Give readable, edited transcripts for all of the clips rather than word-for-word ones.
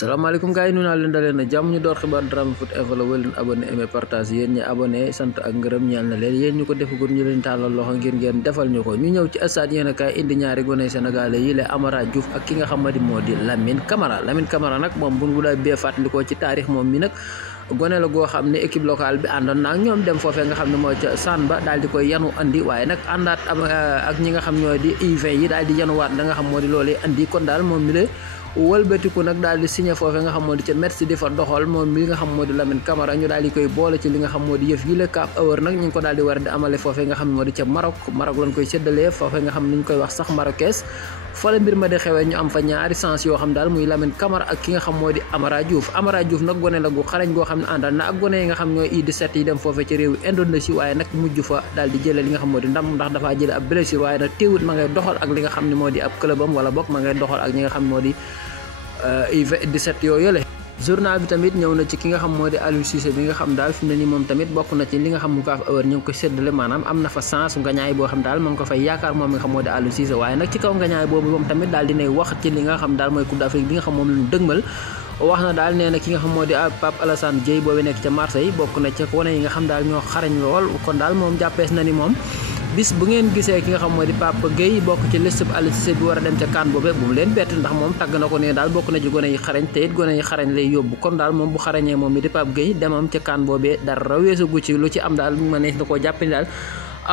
salaamaaleykum gars yi nu naa leen dalee na jàmm ñu door xibaar Dramé Foot Info la wéy leen abonné aimé partage yéen ñi abonné sant ak ngërëm ñeel na leen yéen ñu ko defagul ñu leen tàllal loxo ngir ngeen defal ñu ko ñu ñëw ci stade yéen a kaay indi ñaari gone sénégalais yi la Amara Diouf ak ki nga xamante moo di Lamine Camara nag moom bu ñu bee fàttalikoo ci taarix moom mi nag gone la goo xam ne équipe locale bi àndoon na ak ñoom dem foofee nga xam ne moo ca Sane ba daal di koy yanu andi waaye nag àndaat ak ñi nga xam ñoo di U20 yi daal di yanuwaat la nga xam moo di loolee andi kon daal moom mi la wëlbatiku nag daal di signé foofee nga xam moo di ca Metz di fa doxal moom mi nga xam moo di Lamine Camara ñu daal di koy boole ci li nga xam moo di yëf yi la Cap Hour nag ñu ngi ko daal di war di amale foofee nga xam ne moo di ca Maroc lañ koy séddalee foofee nga xam ni ñu koy wax sax Marocaise fa la mbir ma di xewee ñu am fa ñaari sens yoo xam daal muy Lamine Camara ak ki nga xam moo di Amara Diouf nag gone la gu xarañ goo xam ne àndal na ak gone yi nga xam ñooy U17 yi dem foofee ci réewu Indonésie waaye nag mujj fa daal di jëlee li nga xam moo di ndam ndax dafaa jële ab blessure waaye nag téewut ma ngay doxal ak li nga xam ne moo di ab clubam wala bokk ma ngay doxal ak ñi nga xam moo di U17 yooyu yële journal bi tamit ñëw na ci ki nga xam moo di Aliou Cissé bi nga xam daal fi mu ne nii moom tamit bokk na ci li nga xam mu Cap Hour ñu ngi ko séddale maanaam am na fa sens ngañaay boo xam daal moo ngi ko fay yaakaar moom mi nga xam moo di Aliou Cissé waaye nag ci kaw ngañaay boobu moom tamit daal dinay wax ci li nga xam daal mooy Coupe d'Afrique bi nga xam moom lañu dëgmal wax na daal nee na ki nga xam moo di Pape Alassane Gueye boobu nekk ca Marseille bokk na ca wane yi nga xam daal ñoo xarañ lool kon daal moom jàppees na ni moom bis bu ngeen gisee ki nga xam moo di Pape Gueye bokk ci liste bu Aliou Cissé bi war a dem ca CAN boobu bu mu leen bett ndax moom tàgg na ko ne daal bokk na ci gone yi xarañ te it gone yi xarañ lay yóbbu kon daal moom bu xarañee moom mi di Pape Gueye demam ca CAN boobee dara weesagu ci lu ci am daal ma nees na koo jàpp ni daal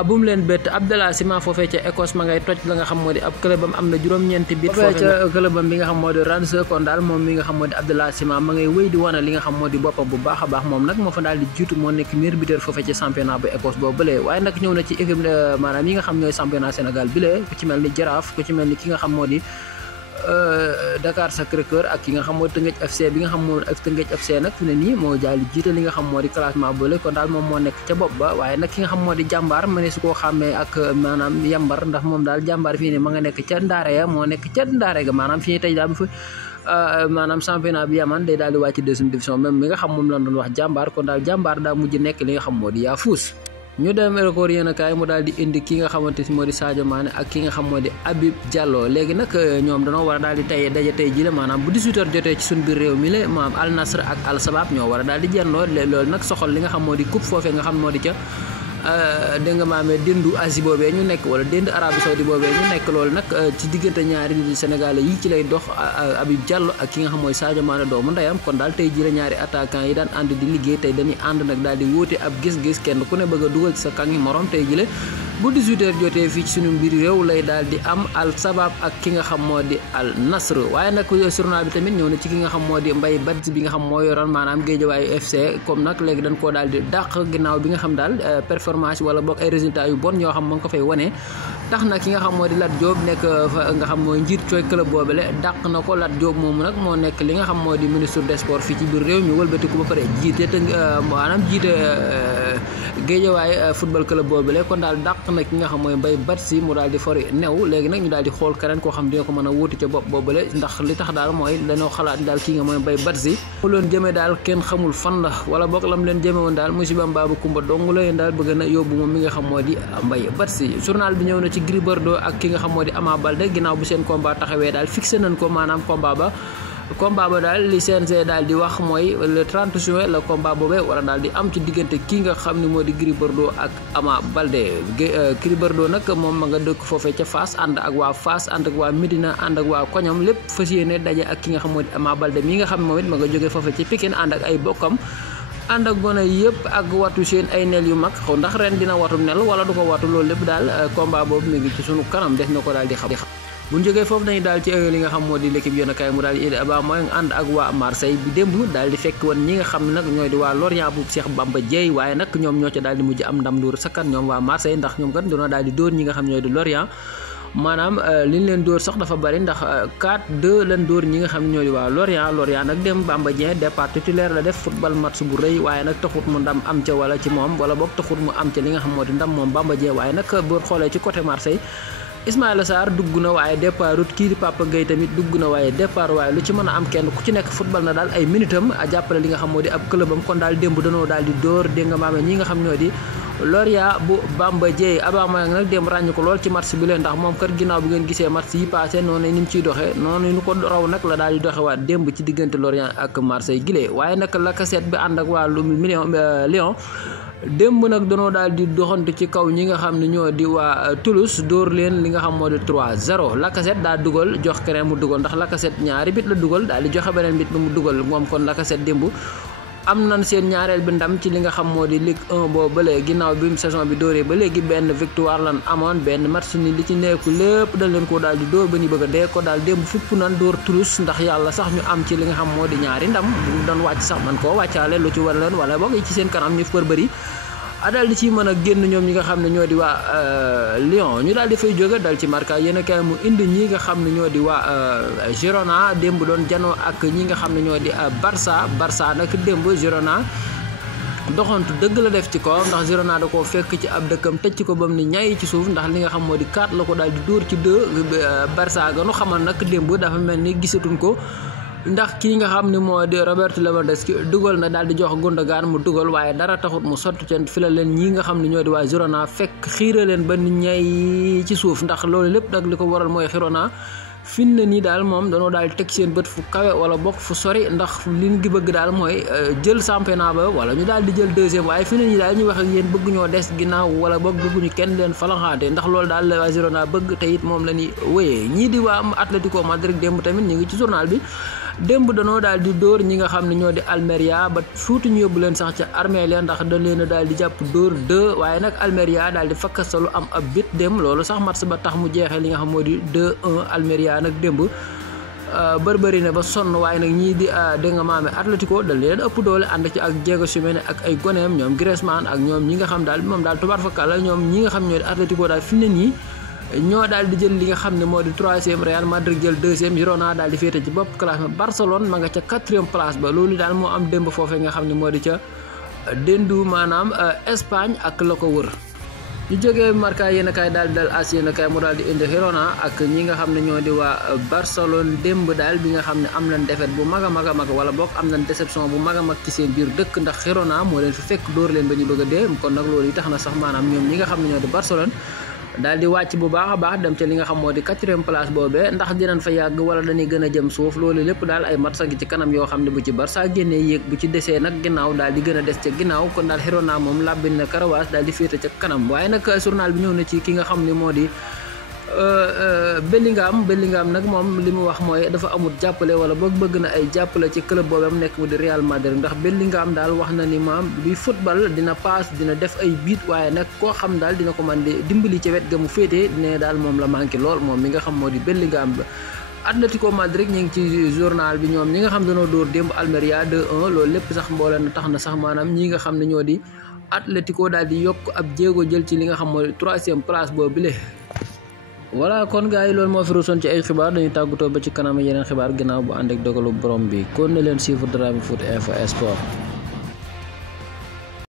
bu mu leen bett Abdallah Sima foofee ca Écosse ma ngay toj la nga xam moo di ab clubam am na juróom-ñeenti bit foofee ca clubam bi nga xam moo di Reims kon daal moom mi nga xam moo di Abdallah Sima ma ngay wéy di wane li nga xam moo di boppam bu baax a baax moom nag moo fa daal di jiitu moo nekk meilleur buteur foofee ci championnat bu Écosse boobu bëlee waaye nag ñëw na ci équipe maanaam yi nga xam ñooy championnat Sénégal bi lee ku ci mel ni Jaraaf ku ci mel ni ki nga xam moo di Dakar Sacré-Cœur ak ki nga xam moo Teungueth FC bi nga xam moo Teungueth FC nag fi ne nii moo jaay li jiite li nga xam moo di classement boole kon daal moom moo nekk ca bopp ba waaye nag ki nga xam moo di jàmbaar ma ne su koo xàmmee ak maanaam yambar ndax moom daal jàmbaar fii ne ma nga nekk ca ndaare ya moo nekk ca ndaare ga maanaam fii ne tey daal bu fa maanaam championnat bi yaman day daal di wàcc deuxième division même mi nga xam moom la doon wax jàmbaar kon daal jàmbaar daa mujj nekk li nga xam moo di Yaafus ñu dem record yéen a kaay mu daal di indi ki nga xamante si moo di Sadio Mané ak ki nga xam moo di Habib Diallo léegi nag ñoom danoo war a daal di daje tey ji la maanaam bu 18h jotee ci suñu biir réew mi la maanaam Al Nassr ak Al Sabab ñoo war a daal di jennoo loolu nag soxal li nga xam moo di coupe foofee nga xam moo di ca dégg nga maamee déndu Asie boobee ñu nekk wala dénd Arabie Saoudi boobee ñu nekk loolu nag ci diggante ñaari nit Sénégalais yi ci lay dox Habib Diallo ak ki nga xam mooy Sadio Mané doomu ndeyam kon daal tey ji la ñaari attaquant yi daan ànd di liggéey tey dañuy ànd nag daal di wóote ab gis-gis kenn ku ne bëgg a dugal ci sa kangi morom tey ji la bu 18h jotee fii ci suñu mbir réew lay daal di am Al Sabab ak ki nga xam moo di Al Nassr waaye nag journal bi tamit ñëw na ci ki nga xam moo di Mbaye Badji bi nga xam moo yoroon maanaam Guédiawaye FC comme nag léegi dañ koo daal di dàq ginnaaw bi nga xam daal performance wala boog ay résultats yu bon yoo xam ma nga ko fay wane tax na ki nga xam moo di Lat Diop nekk fa nga xam mooy njiit cooy club boobule dàq na ko Lat Diop moomu nag moo nekk li nga xam moo di ministre des sports fii ci biir réew mi wëlbatiku ba pare jiite te maanaam jiite Guédiawaye football club boobule kon daal dàq na ki nga xam mooy Mbaye Badji mu daal di fori new léegi nag ñu daal di xool keneen koo xam dina ko mën a wuuti ca bopp boobule ndax li tax daal mooy dañoo xalaat daal kii nga mooy Mbaye Badji mu leen jëmee daal kenn xamul fan la wala boog lam leen jëme woon daal musiba mbaabu kumba dong la yéen daal bëgg na yóbbu moom mi nga xam moo di Mbaye Badji journal bi ñëw na ci Gris Bordeaux ak ki nga xam moo di Ama Baldé ginnaaw bu seen combat taxawee daal fixé nañ ko maanaam combat ba daal li CNG daal di wax mooy le 30 juin la combat boobee war a daal di am ci diggante kii nga xam ni moo di Gris Bordeaux ak Ama Baldé Gris Bordeaux nag moom ma nga dëkk foofee ca Fass ànd ak waa Fass ànd ak waa Médina ànd ak waa koñam lépp fas yéene daje ak ki nga xam moo di Ama Baldé mi nga xam moom it ma nga jógee foofee ci Pikine ànd ak ay bokkam ànd ak gone yëpp ak watu seen ay nel yu mag xaw ndax ren dina watu nel wala du ko watu loolu lépp daal combat boobu mi ngi ci sunu kanam des na ko daal di xam bu ñu jógee foofu nañu daal ci li nga xam moo di l'équipe yéen a kaay mu daal di indi aba mooy ànd ak waa Marseille bi démb daal di fekk woon ñi nga xam ne nag ñooy di waa Lorient bu Cheikh Bamba Dièye waaye nag ñoom ñoo ca daal di mujj am ndam lu sakkan ñoom waa Marseille ndax ñoom kat doona daal di dóor ñi nga xam ñooy di Lorient maanaam liñ leen dóor sax dafa bari ndax 4-2 leen dóor ñi nga xam ne ñoo di waa Lorient nag dem Bamba Dieng départ titulaire la def football match bu rëy waaye nag taxut mu ndam am ca wala ci moom wala boog taxut mu am ca li nga xam moo di ndam moom Bamba Dieng waaye nag boo xoolee ci côté Marseille Ismaïla Sarr dugg na waaye départut kii di Papa Gueye tamit dugg na waaye départ waaye lu ci mën a am kenn ku ci nekk football na daal ay minutam jàppale li nga xam moo di ab clubam kon daal démb danoo daal di dóor dégg nga maame ñi nga xam ñoo di Lorient bu Bamba Dieng Aubameyang nag dem ràññ ko lool ci match bi leen ndax moom kër ginnaaw bi ngeen gisee match yi passé noonu ni mu ciy doxee noonu ñu ko raw nag la daal di doxewaat démb ci diggante Lorient ak Marseille gile waaye nag Lacazette bi ànd ak waa Lyon démb nag danoo daal di doxantu ci kaw ñi nga xam ne ñoo di waa Toulouse dóor leen li nga xam moo di 3-0 Lacazette daa dugal jox keneen mu dugal ndax Lacazette ñaari bit la dugal daal di joxe beneen bit bi mu dugal moom kon Lacazette démb am nañ seen ñaareel bi ndam ci li nga xam moo di Ligue 1 boobu ba léegi ginnaaw bi saison bi dóoree ba léegi benn victoire lan amoon benn match ni li ci nekku lépp dañ leen ko daal di dóor ba ñu bëgg a dee ko daal démb fipp nan dóor Toulouse ndax yàlla sax ñu am ci li nga xam moo di ñaari ndam bu doon wàcc sax man koo wàccaale lu ci war leen wala boog ci seen kanam ñu fër bëri daal di ci mën a génn ñoom ñi nga xam ne ñoo di waa Lyon ñu daal di fay jóge dal ci Marca yéen a kaay mu indi ñi nga xam ne ñoo di waa Girona démb doon janoo ak ñi nga xam ne ñoo di Barça nag démb Girona doxantu dëgg la def ci ko ndax Girona da koo fekk ci ab dëkkam tëj ko bam ni ñayi ci suuf ndax li nga xam moo di 4 la ko daal di dóor ci 2 Barça ga nu xamal nag démb dafa mel ni gisatuñ ko ndax kii nga xam ne moo di Robert Lewandowski dugal na daal di jox Gundogan mu dugal waaye dara taxut mu sotti ci fi la leen ñi nga xam ne ñoo di waa Girona fekk xiira leen ba nit ñay ci suuf ndax loolu lépp nag li ko waral mooy Girona fin na nii daal moom danoo daal teg seen bët fu kawe wala bokk fu sori ndax liñ gi bëgg daal mooy jël championnat ba wala ñu daal di jël deuxième waaye fin na nii daal ñu wax ak yéen bëgg ñoo des ginnaaw wala boog bëgguñu kenn leen falanxaate ndax loolu daal waa Girona bëgg te it moom la ñuy wéyee ñii di waa Atlético Madrid démb tamit ñu ngi ci journal bi démb danoo daal di dóor ñi nga xam ne ñoo di Almeria ba fuuti ñu yóbbu leen sax ca Armelia ndax dañ leen a daal di jàpp dóor 2 waaye nag Almeria daal di fakkasalu am ab bit dem loolu sax match ba tax mu jeexee li nga xam moo di 2-1 Almeria nag démb bëri na ba sonn waaye nag ñii di dégg nga maame Atlético dañ leen ëpp doole ànd ci ak Diego Simeone ak ay goneem ñoom Griezmann ak ñoom ñi nga xam daal moom daal tubaar fakal la ñoom ñi nga xam ñoo di Atlético daal fi ne nii ñoo daal di jël li nga xam ne moo di 3e Real Madrid jël 2e Girona daal di féete ci bopp classement Barcelone ma nga ca 4e place ba loolu daal moo am démb foofee nga xam ne moo di ca dendu maanaam Espagne ak la ko wër ñu jógee Marca yéen a kaay daal di dal as yéen a kaay mu daal di indi Girona ak ñi nga xam ne ñoo di waa Barcelone démb daal bi nga xam ne am nañ défaite bu mag a mag a mag wala boog am nañ déception bu mag a mag ci seen biir dëkk ndax Girona moo leen fi fekk dóor leen ba ñu bëgg a dee kon nag loolu yi tax na sax maanaam ñoom ñi nga xam ne ñoo di Barcelone daal di wàcc bu baax a baax dem ca li nga xam moo di 4e place boobee ndax dinañ fa yàgg wala dañuy gën a jëm suuf loolu lépp daal ay match gi ci kanam yoo xam ne bu ci Barça génnee yéeg bu ci desee nag ginnaaw daal di gën a des ca ginnaaw kon daal Girona moom làbbin na karawaas daal di féete ca kanam waaye nag journal bi ñëw na ci ki nga xam ne moo di Bellingham nag moom li mu wax mooy dafa amul jàppale wala boog bëgg na ay jàppale ci club boobam nekk mu di Real Madrid ndax Bellingham daal wax na ni maam buy football dina paas dina def ay biit waaye nag koo xam daal dina ko mën di dimbali ci wet ga mu féetee ne daal moom la manqué lool moom mi nga xam moo di Bellingham ba Atlético Madrid ñu ngi ci journal bi ñoom ñi nga xam dañoo dóor démb Almeria 2-1 loolu lépp sax mbooleen na tax na sax maanaam ñi nga xam ne ñoo di Atlético daal di yokk ab jéego jël ci li nga xam moo di 3e place boobu bile voilà kon gars yi loolu moo fi ruusoon ci ay xibaar dañuy tàggatoo ba ci kanam yeneen xibaar ginnaaw bu ànd ak dogalu borom bi kon ne leen suivre Dramé Foot Info Sport